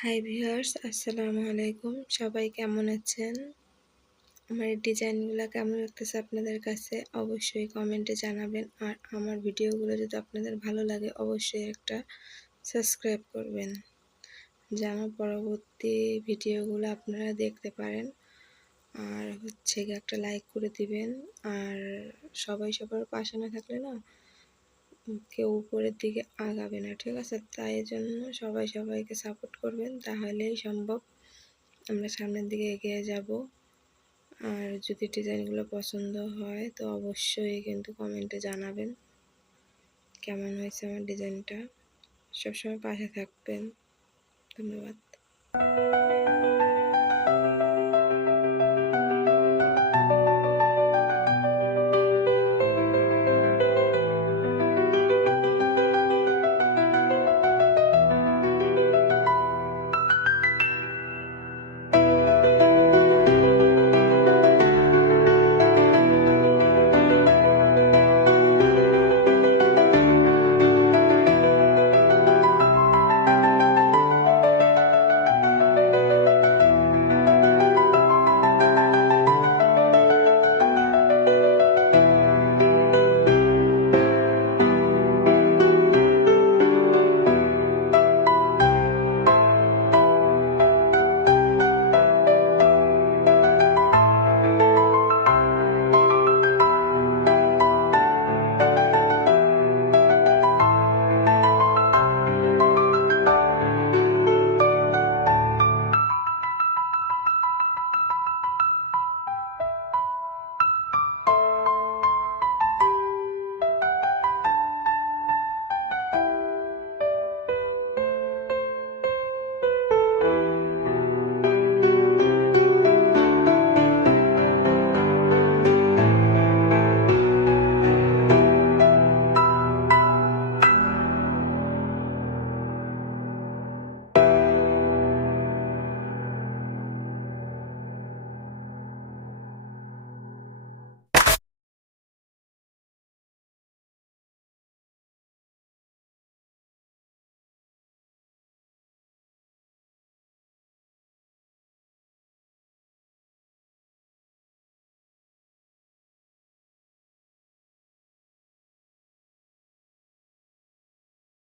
Hi viewers, আসসালামু আলাইকুম। সবাই কেমন আছেন? আমার এই ডিজাইনগুলো কেমন লাগতেছে আপনাদের কাছে অবশ্যই কমেন্টে জানাবেন। আর আমার ভিডিওগুলো যদি আপনাদের ভালো লাগে অবশ্যই একটা সাবস্ক্রাইব করবেন, যেন পরবর্তী ভিডিওগুলো আপনারা দেখতে পারেন। আর হচ্ছে গিয়ে একটা লাইক করে দিবেন। আর সবাই সবার পাশে না থাকলে না কেউ উপরের দিকে আগাবে না, ঠিক আছে? তাই জন্য সবাই সবাইকে সাপোর্ট করবেন, তাহলেই সম্ভব আমরা সামনের দিকে এগিয়ে যাব। আর যদি ডিজাইনগুলো পছন্দ হয় তো অবশ্যই কিন্তু কমেন্টে জানাবেন কেমন হয়েছে আমার ডিজাইনটা। সবসময় পাশে থাকবেন। ধন্যবাদ।